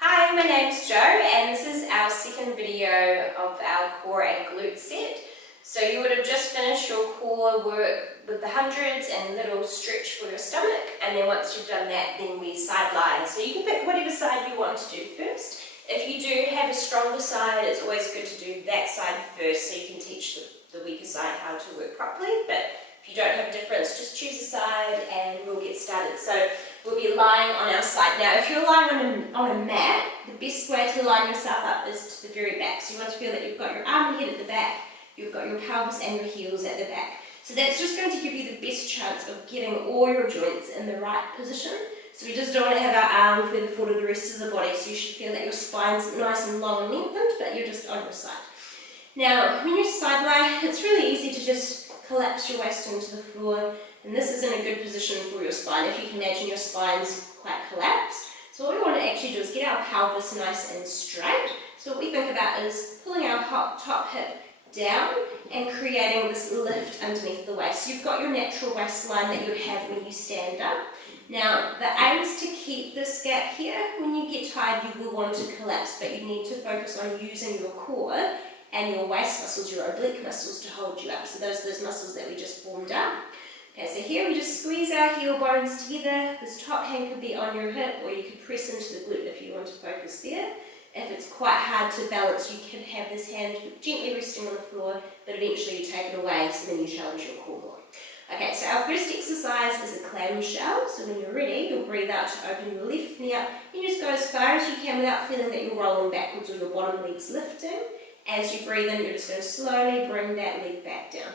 Hi, my name's Jo and this is our second video of our core and glute set. So you would have just finished your core work with the hundreds and little stretch for your stomach, and then once you've done that, then we side lie. So you can pick whatever side you want to do first. If you do have a stronger side, it's always good to do that side first so you can teach the weaker side how to work properly. But if you don't have a difference, just choose a side and we'll get started. So we'll be lying on our side. Now, if you're lying on a mat, the best way to line yourself up is to the very back. So you want to feel that you've got your arm and head at the back, you've got your pelvis and your heels at the back. So that's just going to give you the best chance of getting all your joints in the right position. So we just don't want to have our arm further forward of the rest of the body. So you should feel that your spine's nice and long and lengthened, but you're just on your side. Now, when you side lie, it's really easy to just collapse your waist into the floor, and this is in a good position for your spine. If you can imagine your spine's quite collapsed. So what we want to actually do is get our pelvis nice and straight. So what we think about is pulling our top hip down and creating this lift underneath the waist. So you've got your natural waistline that you would have when you stand up. Now, the aim is to keep this gap here. When you get tired, you will want to collapse, but you need to focus on using your core and your waist muscles, your oblique muscles, to hold you up. So those muscles that we just formed up. Okay, so here we just squeeze our heel bones together. This top hand could be on your hip, or you could press into the glute if you want to focus there. If it's quite hard to balance, you can have this hand gently resting on the floor, but eventually you take it away, so then you challenge your core more. Okay, so our first exercise is a clamshell. So when you're ready, you'll breathe out to open your left knee up. You just go as far as you can without feeling that you're rolling backwards or your bottom leg's lifting. As you breathe in, you're just going to slowly bring that leg back down.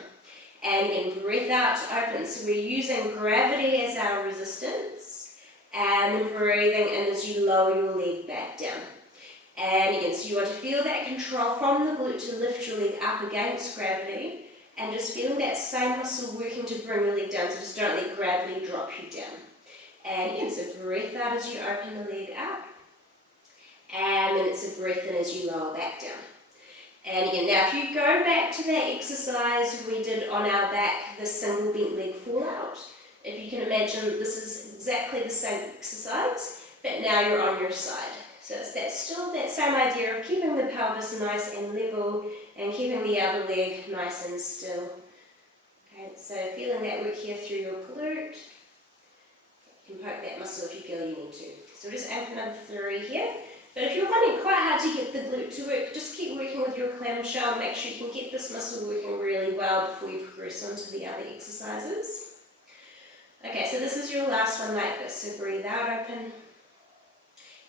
And again, breathe out to open. So we're using gravity as our resistance. And then breathing in as you lower your leg back down. And again, so you want to feel that control from the glute to lift your leg up against gravity. And just feeling that same muscle working to bring your leg down. So just don't let gravity drop you down. And again, so breathe out as you open the leg up. And then it's a breath in as you lower back down. And again, now if you go back to that exercise we did on our back, the single bent leg fallout. If you can imagine, this is exactly the same exercise, but now you're on your side. So it's still that same idea of keeping the pelvis nice and level and keeping the other leg nice and still. Okay, so feeling that work here through your glute. You can poke that muscle if you feel you need to. So we'll just aim for number 3 here. But if you're finding it quite hard to get the glute to work, just keep working with your clamshell and make sure you can get this muscle working really well before you progress on to the other exercises. Okay, so this is your last one like this. So breathe out open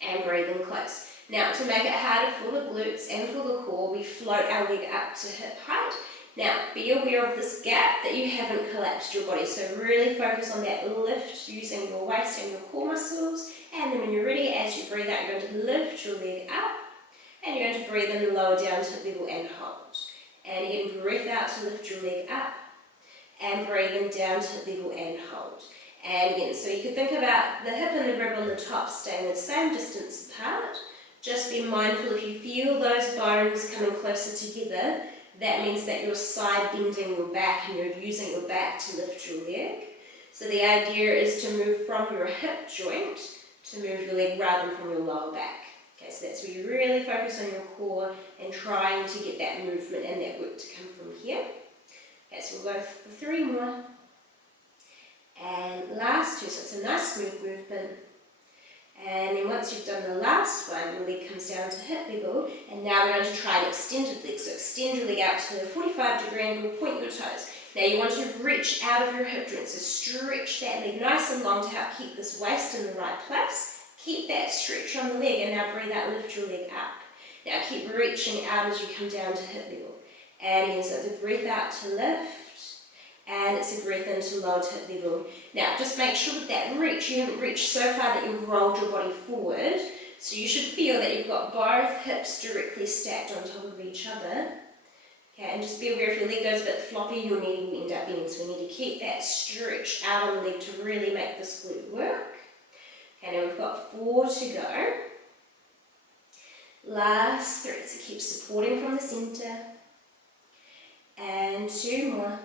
and breathe in close. Now, to make it harder for the glutes and for the core, we float our leg up to hip height. Now, be aware of this gap that you haven't collapsed your body. So really focus on that lift using your waist and your core muscles. And then when you're ready, as you breathe out, you're going to lift your leg up. And you're going to breathe in and lower down to hip level and hold. And again, breathe out to lift your leg up. And breathe in down to hip level and hold. And again, so you could think about the hip and the rib on the top staying the same distance apart. Just be mindful if you feel those bones coming closer together, that means that you're side bending your back and you're using your back to lift your leg. So the idea is to move from your hip joint to move your leg rather than from your lower back. Okay, so that's where you really focus on your core and trying to get that movement and that work to come from here. Okay, so we'll go for 3 more. And last 2, so it's a nice smooth movement. And then once you've done the last one, the leg comes down to hip level, and now we're going to try an extended leg. So extend your leg out to a 45-degree angle, point your toes. Now you want to reach out of your hip joint, so stretch that leg nice and long to help keep this waist in the right place. Keep that stretch on the leg, and now breathe out, lift your leg up. Now keep reaching out as you come down to hip level. And again, so it's a breath out to lift. And it's a breath in to lower to hip level. Now, just make sure with that reach, you haven't reached so far that you've rolled your body forward. So you should feel that you've got both hips directly stacked on top of each other. Okay, and just be aware if your leg goes a bit floppy, your knee will end up bending. So we need to keep that stretch out on the leg to really make this glute work. Okay, now we've got 4 to go. Last 3, so keep supporting from the centre. And 2 more.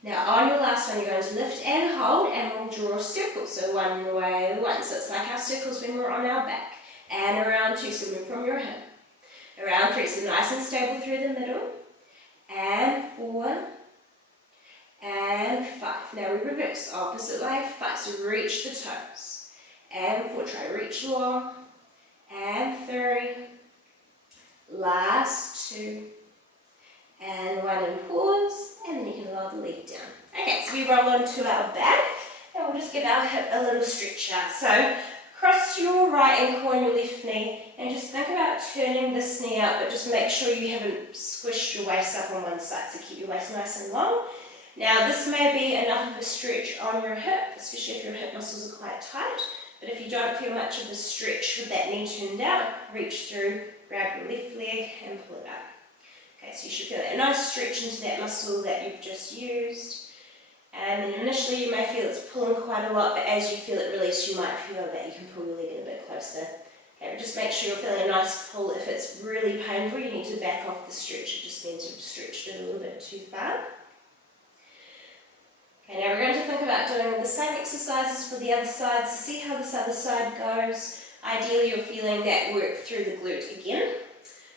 Now on your last one, you're going to lift and hold, and we'll draw a circle. So one way, one. So it's like our circles when we're on our back. and around 2, so move from your hip. Around 3, so nice and stable through the middle, and 4, and 5. Now we reverse, opposite leg, 5, so reach the toes, and 4, try reach long, and 3, last 2, and 1, and pause, and then you can lower the leg down. Okay, so we roll onto our back, and we'll just give our hip a little stretch out. So cross to your right ankle on your left knee, and just think about turning this knee out, but just make sure you haven't squished your waist up on one side, so keep your waist nice and long. Now this may be enough of a stretch on your hip, especially if your hip muscles are quite tight, but if you don't feel much of a stretch with that knee turned out, reach through, grab your left leg and pull it up. Okay, so you should feel a nice stretch into that muscle that you've just used. And then initially you may feel it's pulling quite a lot, but as you feel it release, you might feel that you can pull your leg in a bit closer. Okay, but just make sure you're feeling a nice pull. If it's really painful, you need to back off the stretch. It just means you've stretched it a little bit too far. Okay, now we're going to think about doing the same exercises for the other side, so see how this other side goes. Ideally you're feeling that work through the glute again.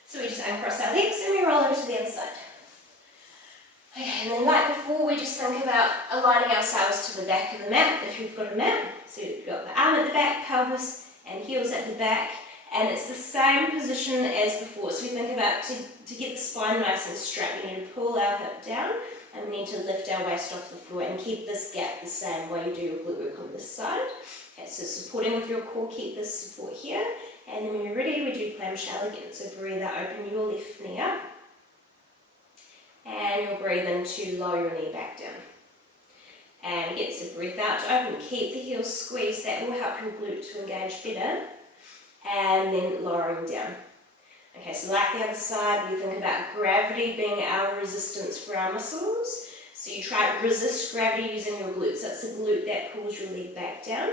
So we just uncross our legs and we roll over to the other side. Okay, and then like before, we just think about aligning ourselves to the back of the mat, if you've got a mat. So you've got the arm at the back, pelvis, and heels at the back, and it's the same position as before. So we think about to get the spine nice and straight, we need to pull our hip down, and we need to lift our waist off the floor and keep this gap the same while you do your glute work on this side. Okay, so supporting with your core, keep this support here, and then when you're ready, we do clamshell again. So breathe out, open your left knee up, and you'll breathe in to lower your knee back down. And again, so breathe out to open, keep the heels squeezed, that will help your glute to engage better, and then lowering down. Okay, so like the other side, we think about gravity being our resistance for our muscles. So you try to resist gravity using your glutes. That's the glute that pulls your leg back down.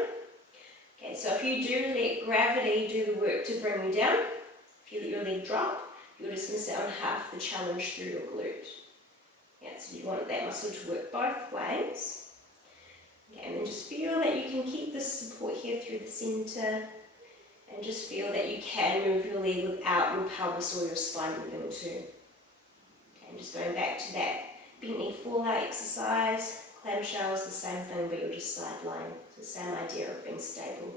Okay, so if you do let gravity do the work to bring you down, if you let your leg drop, you're just going to sit on half the challenge through your glute. Yeah, so you want that muscle to work both ways. Okay, and then just feel that you can keep this support here through the centre, and just feel that you can move your leg without your pelvis or your spine moving too. Okay, and just going back to that bent knee fallout exercise. Clamshell is the same thing, but you're just side lying. It's the same idea of being stable.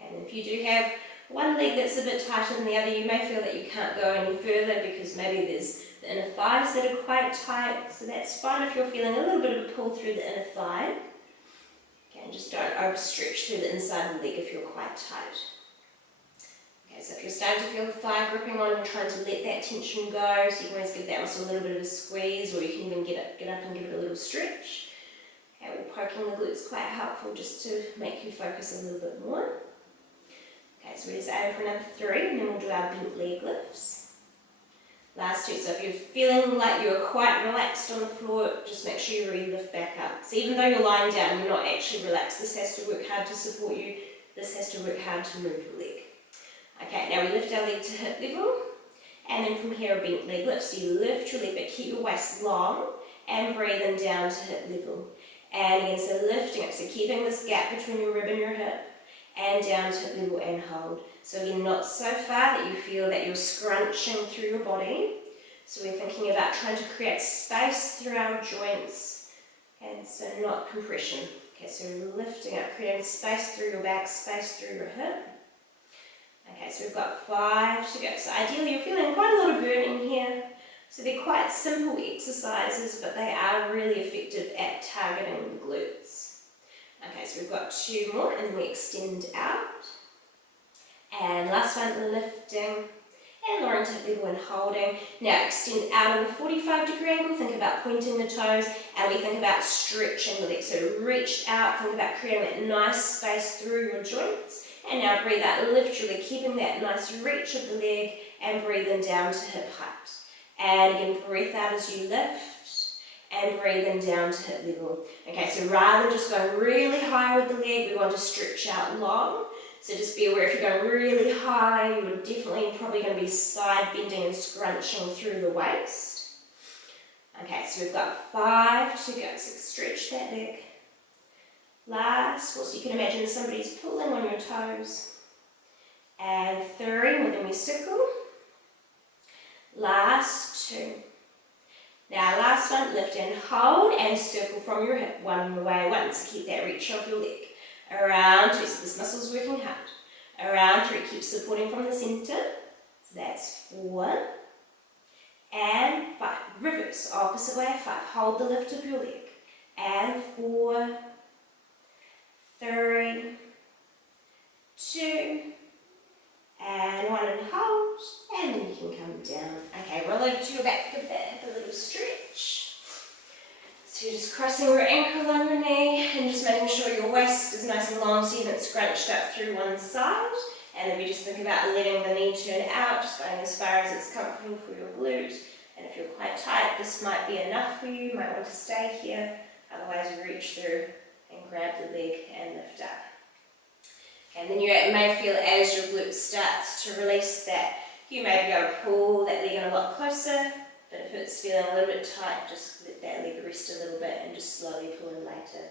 And if you do have one leg that's a bit tighter than the other, you may feel that you can't go any further because maybe there's the inner thighs that are quite tight, so that's fine if you're feeling a little bit of a pull through the inner thigh. Okay, and just don't overstretch through the inside of the leg if you're quite tight. Okay, so if you're starting to feel the thigh gripping on, you're trying to let that tension go, so you can always give that muscle a little bit of a squeeze, or you can even get up and give it a little stretch. Okay, well, poking the glutes is quite helpful just to make you focus a little bit more. Okay, so we just aim for another 3, and then we'll do our bent leg lifts. Last 2, so if you're feeling like you're quite relaxed on the floor, just make sure you really lift back up. So even though you're lying down, you're not actually relaxed. This has to work hard to support you. This has to work hard to move your leg. Okay, now we lift our leg to hip level, and then from here a bent leg lift. So you lift your leg, but keep your waist long, and breathe in down to hip level. And again, so lifting up, so keeping this gap between your rib and your hip, and down to hip level and hold. So again, not so far that you feel that you're scrunching through your body. So we're thinking about trying to create space through our joints, and so not compression. Okay, so lifting up, creating space through your back, space through your hip. Okay, so we've got 5 to go. So ideally you're feeling quite a lot of burning here. So they're quite simple exercises, but they are really effective at targeting the glutes. Okay, so we've got 2 more, and then we extend out. And last one, lifting and lowering to hip level and holding. Now extend out on the 45-degree angle, think about pointing the toes, and we think about stretching the legs. So reach out, think about creating that nice space through your joints. And now breathe out, lift your leg, keeping that nice reach of the leg, and breathe in down to hip height. And again, breathe out as you lift, and breathe in down to hip level. Okay, so rather than just going really high with the leg, we want to stretch out long. So just be aware if you're going really high, you're definitely probably going to be side bending and scrunching through the waist. Okay, so we've got 5 to go, so stretch that leg. Last 4, so you can imagine somebody's pulling on your toes. and 3, then we circle. Last 2. Now last one, lift and hold and circle from your hip, one way once. Keep that reach of your leg. Around 2, so this muscle's working hard. Around 3, keep supporting from the center. So that's 4 and 5. Reverse, opposite way, 5. Hold the lift of your leg. And 4, 3, 2, and 1 and hold, and then you can come down. Okay, roll over to your back, give that hip a little stretch. So you're just crossing your ankle on your knee and just making sure your waist is nice and long so you haven't scrunched up through one side. And then we just think about letting the knee turn out, just going as far as it's comfortable for your glute. And if you're quite tight, this might be enough for you. You might want to stay here, otherwise you reach through and grab the leg and lift up. And then you may feel as your glute starts to release that, you may be able to pull that leg in a lot closer, but if it's feeling a little bit tight, just let that leg rest a little bit and just slowly pull in later.